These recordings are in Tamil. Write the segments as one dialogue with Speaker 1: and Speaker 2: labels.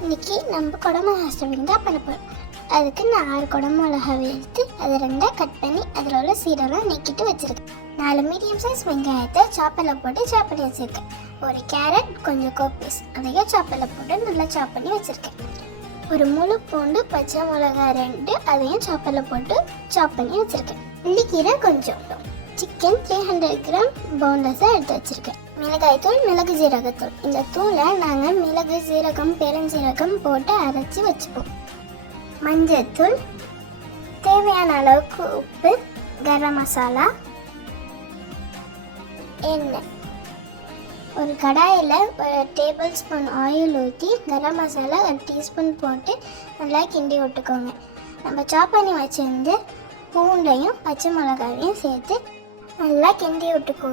Speaker 1: இன்னைக்கு நம்ம குடம் ஸ்டஃபிங் தான் பண்ண போகிறோம் அதுக்கு நான் ஆறு குடம் மிளகாவை எடுத்து அதை ரெண்டாக கட் பண்ணி அதில் உள்ள சீரெல்லாம் நீக்கிட்டு வச்சுருக்கேன். நாலு மீடியம் சைஸ் வெங்காயத்தை சாப்பில் போட்டு சாப் பண்ணி வச்சுருக்கேன். ஒரு கேரட் கொஞ்சம் கோப்பீஸ் அதையும் சாப்பில் போட்டு நல்லா சாப் பண்ணி வச்சுருக்கேன். ஒரு முழு பூண்டு பச்சை மிளகாய் ரெண்டு அதையும் சாப்பில் போட்டு சாப் பண்ணி வச்சுருக்கேன். உள்ளிக்கீரை கொஞ்சம் சிக்கன் த்ரீ ஹண்ட்ரட் கிராம் போன்லெஸ்ஸாக எடுத்து வச்சுருக்கேன். மிளகாய்த்தூள் மிளகு ஜீரகத்தூள் இந்த தூளை நாங்கள் மிளகு ஜீரகம் பெருஞ்சீரகம் போட்டு அரைச்சி வச்சுப்போம். மஞ்சத்தூள் தேவையான அளவுக்கு உப்பு கரம் மசாலா எண்ணெய். ஒரு கடாயில் ஒரு டேபிள் ஸ்பூன் ஆயில் ஊற்றி கரம் மசாலா ஒரு டீஸ்பூன் போட்டு நல்லா கிண்டி விட்டுக்கோங்க. நம்ம சாப் பண்ணி வச்சிருந்து பூண்டையும் பச்சை மிளகாயையும் சேர்த்து நல்லா கிண்டி விட்டுக்கோ.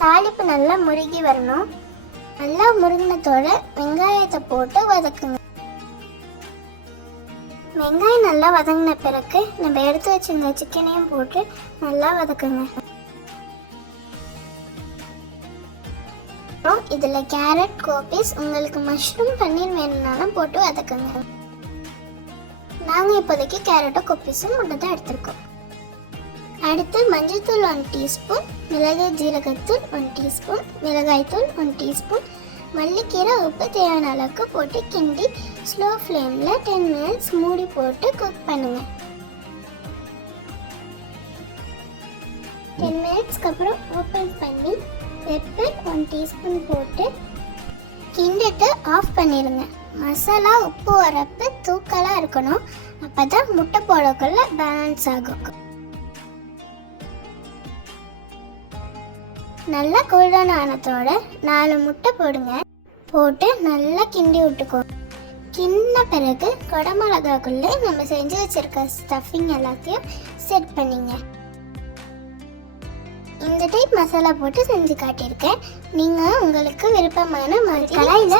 Speaker 1: தாளிப்பு நல்லா முருகி வரணும். நல்லா முருங்கினத்தோட வெங்காயத்தை போட்டு வதக்குங்க. வெங்காயம் நல்லா வதங்கின பிறகு நம்ம எடுத்து வச்சிருந்த சிக்கனையும் போட்டு நல்லா வதக்குங்க. அப்புறம் இதில் கேரட் கோபிஸ் உங்களுக்கு மஷ்ரூம் பன்னீர் வேணும்னாலும் போட்டு வதக்குங்க. நாங்கள் இப்போதைக்கு கேரட்டும் கோபிஸும் மட்டும் தான் எடுத்திருக்கோம். அடுத்து மஞ்சள்தூள் ஒன் டீஸ்பூன் மிளகு ஜீரகத்தூள் ஒன் டீஸ்பூன் மிளகாய்த்தூள் ஒன் டீஸ்பூன் மல்லிக்கீரை உப்பு தேவையான அளவுக்கு போட்டு கிண்டி ஸ்லோ ஃப்ளேமில் டென் மினிட்ஸ் மூடி போட்டு குக் பண்ணுங்கள் டென் மினிட்ஸ்க்கு அப்புறம் ஓப்பன் பண்ணி பெப்பர் ஒன் டீஸ்பூன் போட்டு கிண்டிட்டு ஆஃப் பண்ணிடுங்க மசாலா உப்பு வரப்பு தூக்கலாக இருக்கணும். அப்போ தான் முட்டை போடக்குள்ளே பேலன்ஸ் ஆகும். நல்லா கோல்டன் ஆனதோட நாலு முட்டை போடுங்க. போட்டு நல்லா கிண்டி விட்டுக்கோ. கிண்ண பிறகு குடமிளகாக்குள்ளே நம்ம செஞ்சு வச்சிருக்க ஸ்டஃபிங் எல்லாத்தையும் செட் பண்ணிங்க. இந்த டைப் மசாலா போட்டு செஞ்சு காட்டியிருக்கேன். நீங்கள் உங்களுக்கு விருப்பமான மாதிரி கடாயில்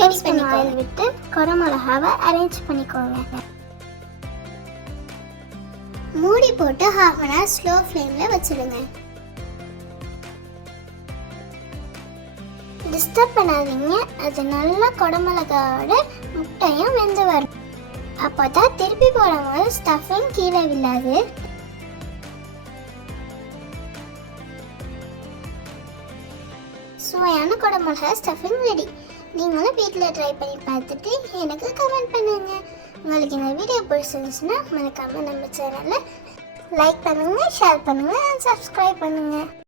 Speaker 1: ரெடி பண்ணி விட்டு குடமிளகாவை அரேஞ்ச் பண்ணிக்கோங்க. மூடி போட்டு ஹாஃப் அன் ஹவர் ஸ்லோ ஃப்ளேமில் வச்சிடுங்க. டிஸ்டர்ப் பண்ணாதீங்க. அது நல்லா குடமிளகாவோட முட்டையும் வெந்து வரும். அப்போ தான் திருப்பி போடும்போது ஸ்டஃபிங் கீழே விழாது. சுவையான குடமிளகா ஸ்டஃபிங் ரெடி நீங்களும் வீட்டில் ட்ரை பண்ணி பார்த்துட்டு எனக்கு கமெண்ட் பண்ணுங்க. உங்களுக்கு இந்த வீடியோ பிடிச்சிருந்துச்சுன்னா மறக்காமல் நம்ம சேனலை லைக் பண்ணுங்கள் ஷேர் பண்ணுங்கள் அண்ட் சப்ஸ்கிரைப் பண்ணுங்கள்